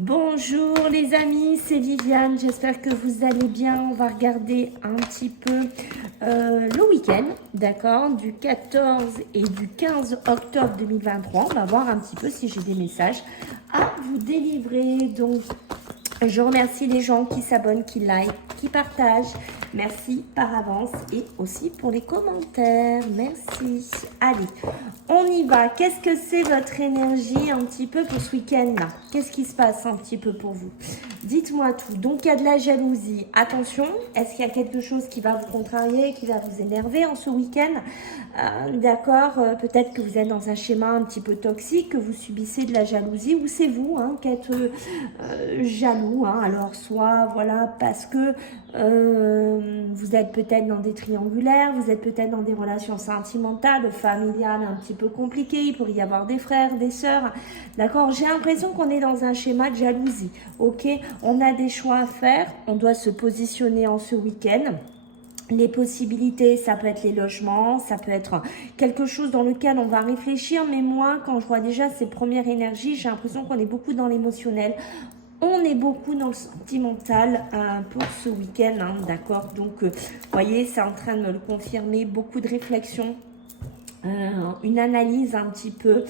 Bonjour les amis, c'est Viviane, j'espère que vous allez bien. On va regarder un petit peu le week-end, d'accord, du 14 et du 15 octobre 2023. On va voir un petit peu si j'ai des messages à vous délivrer. Donc, je remercie les gens qui s'abonnent, qui like, qui partagent. Merci par avance et aussi pour les commentaires. Merci. Allez, on y va. Qu'est-ce que c'est votre énergie un petit peu pour ce week-end là? Qu'est-ce qui se passe un petit peu pour vous? Dites-moi tout. Donc, il y a de la jalousie. Attention, est-ce qu'il y a quelque chose qui va vous contrarier, qui va vous énerver en ce week-end? D'accord, peut-être que vous êtes dans un schéma un petit peu toxique, que vous subissez de la jalousie, ou c'est vous qui êtes jaloux. Alors, soit, voilà, parce que vous êtes peut-être dans des triangulaires, vous êtes peut-être dans des relations sentimentales, familiales un petit peu compliquées, il pourrait y avoir des frères, des sœurs, d'accord? J'ai l'impression qu'on est dans un schéma de jalousie, ok? On a des choix à faire, on doit se positionner en ce week-end. Les possibilités, ça peut être les logements, ça peut être quelque chose dans lequel on va réfléchir, mais moi, quand je vois déjà ces premières énergies, j'ai l'impression qu'on est beaucoup dans l'émotionnel. On est beaucoup dans le sentimental pour ce week-end, d'accord? Donc, vous voyez, c'est en train de me le confirmer. Beaucoup de réflexion, une analyse un petit peu.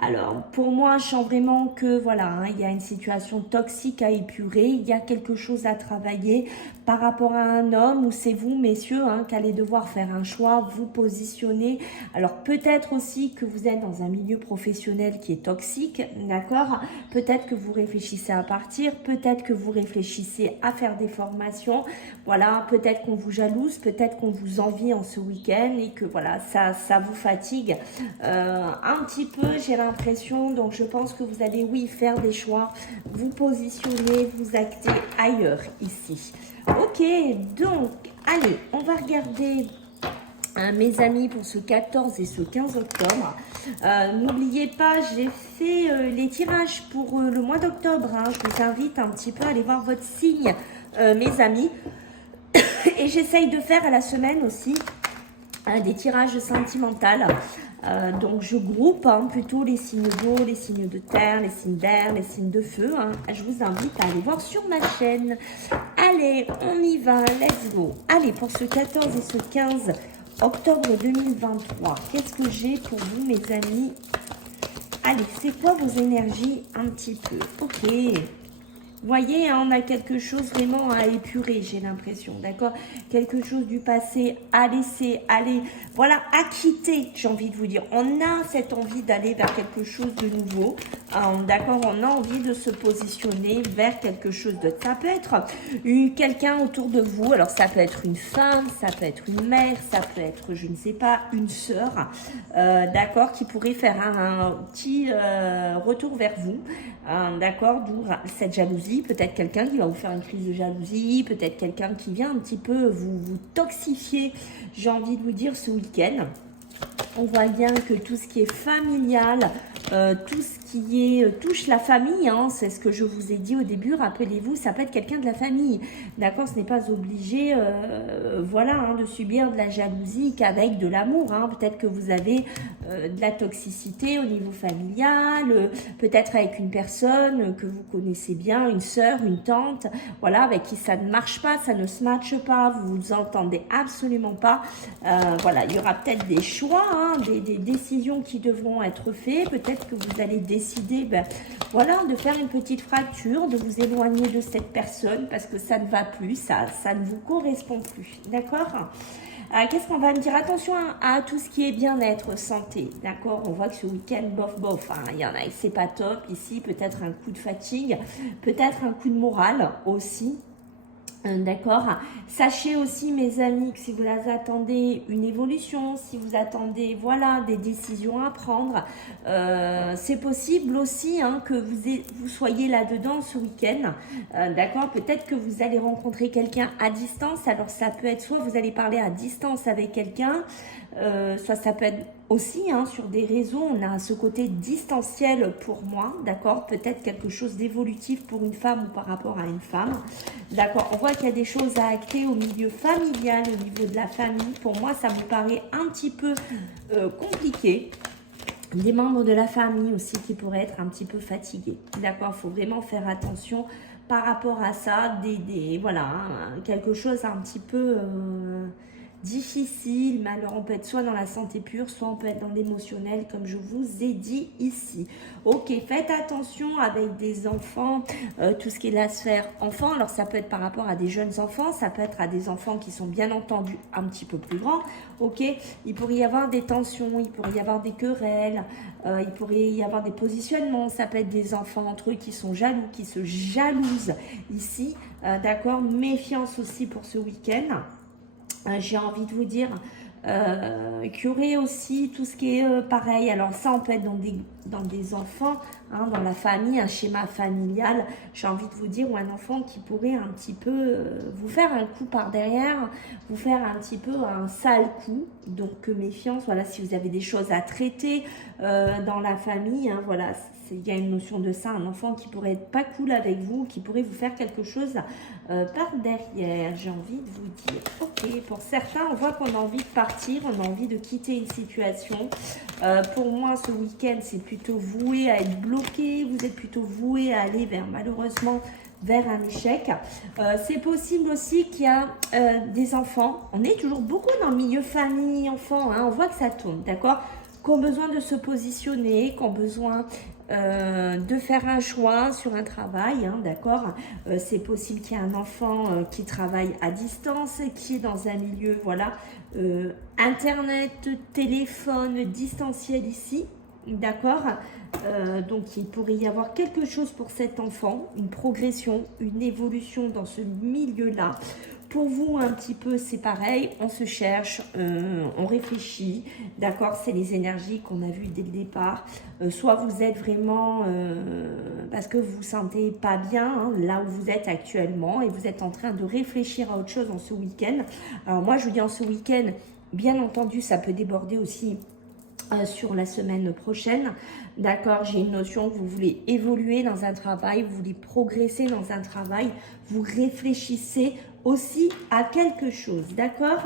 Alors, pour moi, je sens vraiment que, voilà, il y a une situation toxique à épurer. Il y a quelque chose à travailler par rapport à un homme ou c'est vous, messieurs, qui allez devoir faire un choix, vous positionner. Alors, peut-être aussi que vous êtes dans un milieu professionnel qui est toxique, d'accord? Peut-être que vous réfléchissez à partir, peut-être que vous réfléchissez à faire des formations. Voilà, peut-être qu'on vous jalouse, peut-être qu'on vous envie en ce week-end et que, voilà, ça vous fatigue un petit peu, j'ai l'impression. Donc, je pense que vous allez, oui, faire des choix, vous positionner, vous acter ailleurs ici. Ok, donc, allez, on va regarder mes amis pour ce 14 et ce 15 octobre. N'oubliez pas, j'ai fait les tirages pour le mois d'octobre. Je vous invite un petit peu à aller voir votre signe, mes amis. Et j'essaye de faire à la semaine aussi des tirages sentimentaux. Donc je groupe plutôt les signes d'eau, les signes de terre, les signes d'air, les signes de feu. Je vous invite à aller voir sur ma chaîne. Allez, on y va, let's go. Allez, pour ce 14 et ce 15 octobre 2023, qu'est-ce que j'ai pour vous, mes amis? Allez, c'est quoi vos énergies un petit peu? Ok. Vous voyez, on a quelque chose vraiment à épurer, j'ai l'impression, d'accord? Quelque chose du passé à laisser aller, voilà, à quitter, j'ai envie de vous dire. On a cette envie d'aller vers quelque chose de nouveau, d'accord? On a envie de se positionner vers quelque chose d'autre. Ça peut être quelqu'un autour de vous, alors ça peut être une femme, ça peut être une mère, ça peut être, je ne sais pas, une sœur, d'accord, qui pourrait faire un petit retour vers vous, d'accord? D'où cette jalousie. Peut-être quelqu'un qui va vous faire une crise de jalousie, peut-être quelqu'un qui vient un petit peu vous toxifier, j'ai envie de vous dire, ce week-end. On voit bien que tout ce qui est familial, tout ce qui est touche la famille, c'est ce que je vous ai dit au début, rappelez-vous, ça peut être quelqu'un de la famille, d'accord? Ce n'est pas obligé, voilà, de subir de la jalousie qu'avec de l'amour, peut-être que vous avez de la toxicité au niveau familial, peut-être avec une personne que vous connaissez bien, une sœur, une tante, voilà, avec qui ça ne marche pas, ça ne se matche pas, vous vous entendez absolument pas, voilà, il y aura peut-être des choix, des décisions qui devront être faites, peut-être que vous allez décider, voilà, de faire une petite fracture, de vous éloigner de cette personne parce que ça ne va plus, ça ne vous correspond plus, d'accord? Qu'est-ce qu'on va me dire? Attention à tout ce qui est bien-être, santé, d'accord? On voit que ce week-end, bof, il y en a, c'est pas top ici, peut-être un coup de fatigue, peut-être un coup de morale aussi. D'accord. Sachez aussi, mes amis, que si vous attendez une évolution, si vous attendez, voilà, des décisions à prendre, c'est possible aussi que vous soyez là-dedans ce week-end. D'accord. Peut-être que vous allez rencontrer quelqu'un à distance. Alors, ça peut être soit vous allez parler à distance avec quelqu'un, soit ça peut être aussi sur des réseaux, on a ce côté distanciel pour moi, d'accord? Peut-être quelque chose d'évolutif pour une femme ou par rapport à une femme, d'accord? On voit qu'il y a des choses à acter au milieu familial, au niveau de la famille. Pour moi, ça me paraît un petit peu compliqué. des membres de la famille aussi qui pourraient être un petit peu fatigués. D'accord, il faut vraiment faire attention par rapport à ça. Voilà, hein, quelque chose un petit peu difficile, mais alors on peut être soit dans la santé pure, soit on peut être dans l'émotionnel, comme je vous ai dit ici. Ok, faites attention avec des enfants, tout ce qui est la sphère enfant. Alors ça peut être par rapport à des jeunes enfants, ça peut être à des enfants qui sont bien entendu un petit peu plus grands. Ok, il pourrait y avoir des tensions, il pourrait y avoir des querelles, il pourrait y avoir des positionnements. Ça peut être des enfants entre eux qui sont jaloux, qui se jalousent ici. D'accord, méfiance aussi pour ce week-end. J'ai envie de vous dire qu'il y aurait aussi tout ce qui est pareil. Alors ça, on peut être dans des enfants, hein, dans la famille, un schéma familial. J'ai envie de vous dire, ou un enfant qui pourrait un petit peu vous faire un coup par derrière, vous faire un petit peu un sale coup. Donc méfiance, voilà, si vous avez des choses à traiter dans la famille, hein, voilà, il y a une notion de ça, un enfant qui pourrait être pas cool avec vous, qui pourrait vous faire quelque chose par derrière, j'ai envie de vous dire. Ok, pour certains, on voit qu'on a envie de partir, on a envie de quitter une situation. Pour moi, ce week-end, c'est plutôt voué à être bloqué, vous êtes plutôt voué à aller malheureusement, vers un échec. C'est possible aussi qu'il y a des enfants, on est toujours beaucoup dans le milieu famille, enfants, hein, on voit que ça tourne, d'accord, qui ont besoin de se positionner, qui ont besoin de faire un choix sur un travail, hein, d'accord. C'est possible qu'il y ait un enfant qui travaille à distance, qui est dans un milieu, voilà, internet, téléphone, distanciel ici, d'accord. Donc il pourrait y avoir quelque chose pour cet enfant, une progression, une évolution dans ce milieu-là. Pour vous, un petit peu, c'est pareil, on se cherche, on réfléchit, d'accord, c'est les énergies qu'on a vues dès le départ. Soit vous êtes vraiment, parce que vous ne vous sentez pas bien, hein, là où vous êtes actuellement, et vous êtes en train de réfléchir à autre chose en ce week-end. Alors moi, je vous dis en ce week-end, bien entendu, ça peut déborder aussi sur la semaine prochaine, d'accord. J'ai une notion que vous voulez évoluer dans un travail, vous voulez progresser dans un travail, vous réfléchissez aussi à quelque chose, d'accord.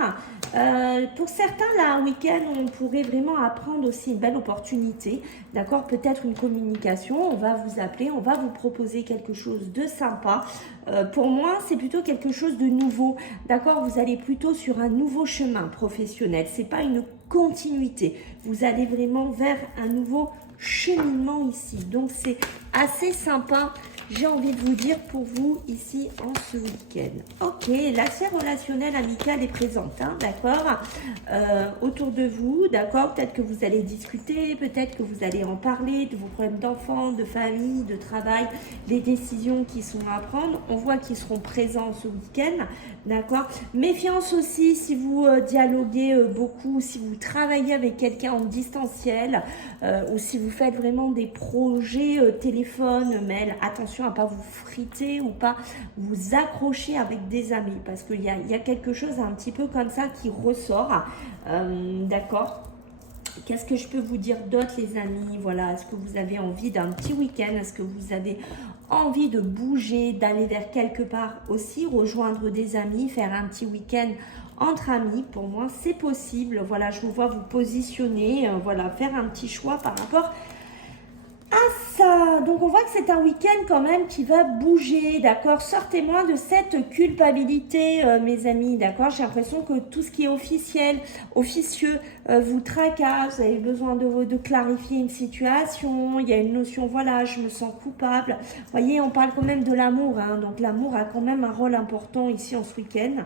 Pour certains, là, un week-end, on pourrait vraiment apprendre aussi une belle opportunité, d'accord, peut-être une communication, on va vous appeler, on va vous proposer quelque chose de sympa. Pour moi, c'est plutôt quelque chose de nouveau, d'accord, vous allez plutôt sur un nouveau chemin professionnel, c'est pas une continuité, vous allez vraiment vers un nouveau cheminement ici, donc c'est assez sympa. J'ai envie de vous dire pour vous ici en ce week-end. Ok, la sphère relationnelle amicale est présente, hein, d'accord, autour de vous, d'accord. Peut-être que vous allez discuter, peut-être que vous allez en parler de vos problèmes d'enfants, de famille, de travail, des décisions qui sont à prendre. On voit qu'ils seront présents ce week-end, d'accord. Méfiance aussi si vous dialoguez beaucoup, si vous travaillez avec quelqu'un en distanciel ou si vous faites vraiment des projets téléphone, mail. Attention à ne pas vous friter ou pas vous accrocher avec des amis parce qu'il y a quelque chose un petit peu comme ça qui ressort, d'accord. Qu'est-ce que je peux vous dire d'autre, les amis? Voilà, est-ce que vous avez envie d'un petit week-end? Est-ce que vous avez envie de bouger, d'aller vers quelque part aussi, rejoindre des amis, faire un petit week-end entre amis? Pour moi, c'est possible. Voilà, je vous vois vous positionner, voilà, faire un petit choix par rapport à ça. Donc on voit que c'est un week-end quand même qui va bouger, d'accord. Sortez-moi de cette culpabilité, mes amis, d'accord. J'ai l'impression que tout ce qui est officiel, officieux, vous tracasse. Vous avez besoin de clarifier une situation. Il y a une notion, voilà, je me sens coupable. Vous voyez, on parle quand même de l'amour, hein, donc l'amour a quand même un rôle important ici en ce week-end.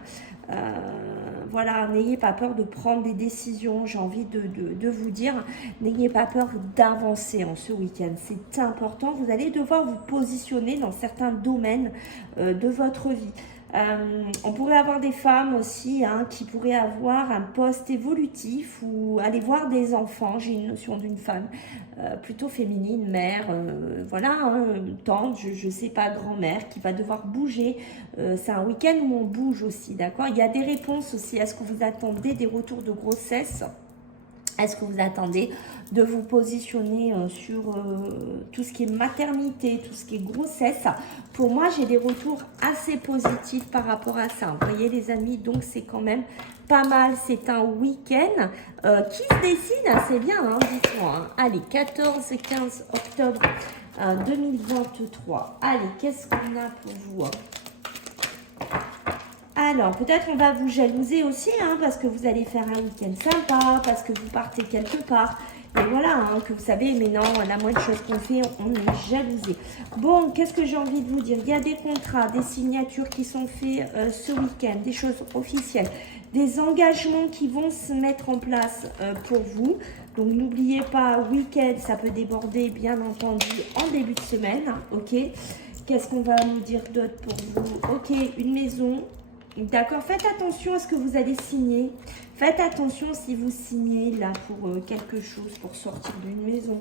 Voilà, n'ayez pas peur de prendre des décisions, j'ai envie de vous dire, n'ayez pas peur d'avancer en ce week-end, c'est important, vous allez devoir vous positionner dans certains domaines de votre vie. On pourrait avoir des femmes aussi, hein, qui pourraient avoir un poste évolutif ou aller voir des enfants. J'ai une notion d'une femme plutôt féminine, mère, voilà, hein, tante, je sais pas, grand-mère, qui va devoir bouger. C'est un week-end où on bouge aussi, d'accord. Il y a des réponses aussi à ce que vous attendez, des retours de grossesse. Est-ce que vous attendez de vous positionner sur tout ce qui est maternité, tout ce qui est grossesse? Pour moi, j'ai des retours assez positifs par rapport à ça. Vous voyez les amis, donc c'est quand même pas mal. C'est un week-end qui se dessine assez bien, hein, dites-moi. Hein. Allez, 14-15 octobre 2023. Allez, qu'est-ce qu'on a pour vous, hein? Alors, peut-être on va vous jalouser aussi, hein, parce que vous allez faire un week-end sympa, parce que vous partez quelque part. Et voilà, hein, que vous savez, mais non, la moindre chose qu'on fait, on est jalousé. Bon, qu'est-ce que j'ai envie de vous dire? Il y a des contrats, des signatures qui sont faits ce week-end, des choses officielles, des engagements qui vont se mettre en place pour vous. Donc, n'oubliez pas, week-end, ça peut déborder, bien entendu, en début de semaine, hein, ok? Qu'est-ce qu'on va nous dire d'autre pour vous? Ok, une maison. D'accord, faites attention à ce que vous allez signer. Faites attention si vous signez là pour quelque chose, pour sortir d'une maison,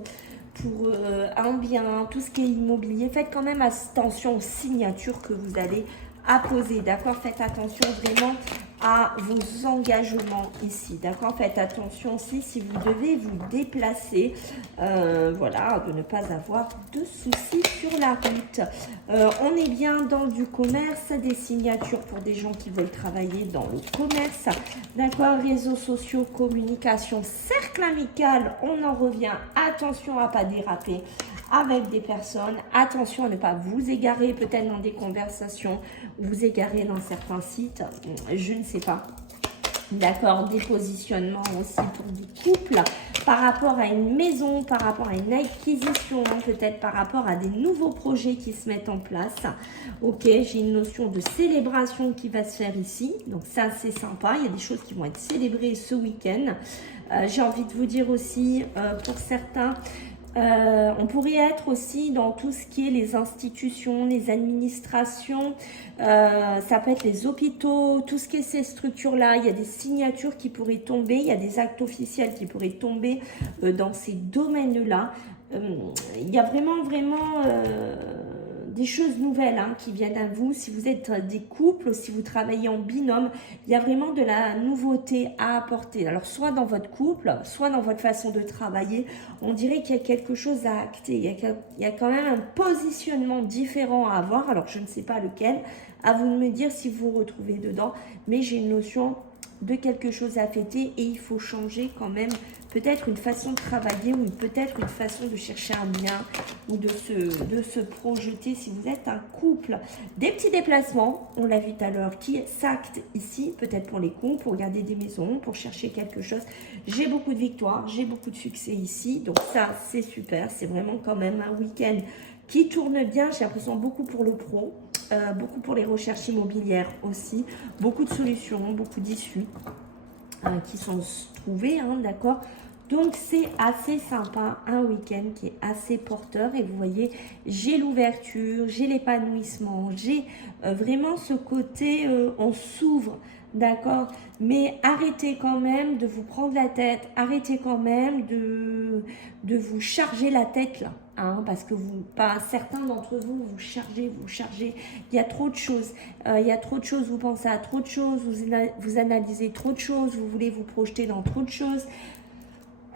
pour un bien, tout ce qui est immobilier. Faites quand même attention aux signatures que vous allez apposer. D'accord, faites attention vraiment à vos engagements ici. D'accord, faites attention aussi si vous devez vous déplacer. Voilà, de ne pas avoir de soucis sur la route. On est bien dans du commerce, des signatures pour des gens qui veulent travailler dans le commerce. D'accord, réseaux sociaux, communication, cercle amical, on en revient. Attention à ne pas déraper avec des personnes. Attention à ne pas vous égarer peut-être dans des conversations, vous égarer dans certains sites, je ne sais pas. D'accord, des positionnements aussi pour des couples par rapport à une maison, par rapport à une acquisition, peut-être par rapport à des nouveaux projets qui se mettent en place. Ok, j'ai une notion de célébration qui va se faire ici, donc ça c'est sympa, il y a des choses qui vont être célébrées ce week-end. J'ai envie de vous dire aussi, pour certains, on pourrait être aussi dans tout ce qui est les institutions, les administrations, ça peut être les hôpitaux, tout ce qui est ces structures-là. Il y a des signatures qui pourraient tomber, il y a des actes officiels qui pourraient tomber dans ces domaines-là. Il y a vraiment des choses nouvelles hein, qui viennent à vous. Si vous êtes des couples, si vous travaillez en binôme, il y a vraiment de la nouveauté à apporter. Alors, soit dans votre couple, soit dans votre façon de travailler, on dirait qu'il y a quelque chose à acter. Il y a quand même un positionnement différent à avoir. Alors, je ne sais pas lequel. À vous de me dire si vous vous retrouvez dedans. Mais j'ai une notion de quelque chose à fêter et il faut changer quand même peut-être une façon de travailler ou peut-être une façon de chercher un bien ou de se projeter si vous êtes un couple. Des petits déplacements, on l'a vu tout à l'heure, qui s'actent ici, peut-être pour les couples, pour regarder des maisons, pour chercher quelque chose. J'ai beaucoup de victoires, j'ai beaucoup de succès ici, donc ça c'est super, c'est vraiment quand même un week-end qui tourne bien, j'ai l'impression beaucoup pour le pro. Beaucoup pour les recherches immobilières aussi, beaucoup de solutions, beaucoup d'issues qui sont trouvées, hein, d'accord. Donc c'est assez sympa, un week-end qui est assez porteur et vous voyez, j'ai l'ouverture, j'ai l'épanouissement, j'ai vraiment ce côté, on s'ouvre, d'accord, mais arrêtez quand même de vous prendre la tête, arrêtez quand même de vous charger la tête là. Hein, parce que pas certains d'entre vous, vous chargez, il y a trop de choses, vous pensez à trop de choses, vous analysez trop de choses, vous voulez vous projeter dans trop de choses.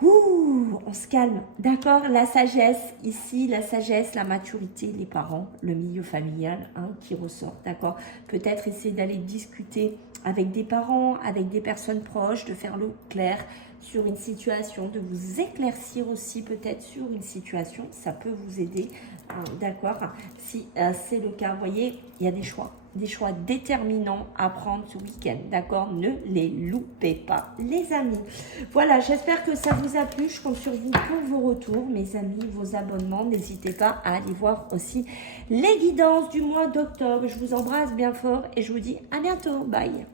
Ouh, on se calme, d'accord. La sagesse ici, la sagesse, la maturité, les parents, le milieu familial hein, qui ressort, d'accord. Peut-être essayer d'aller discuter avec des parents, avec des personnes proches, de faire le clair sur une situation, de vous éclaircir aussi peut-être sur une situation, ça peut vous aider, hein, d'accord. Si c'est le cas, vous voyez, il y a des choix déterminants à prendre ce week-end, d'accord. Ne les loupez pas, les amis. Voilà, j'espère que ça vous a plu. Je compte sur vous pour vos retours, mes amis, vos abonnements. N'hésitez pas à aller voir aussi les guidances du mois d'octobre. Je vous embrasse bien fort et je vous dis à bientôt. Bye.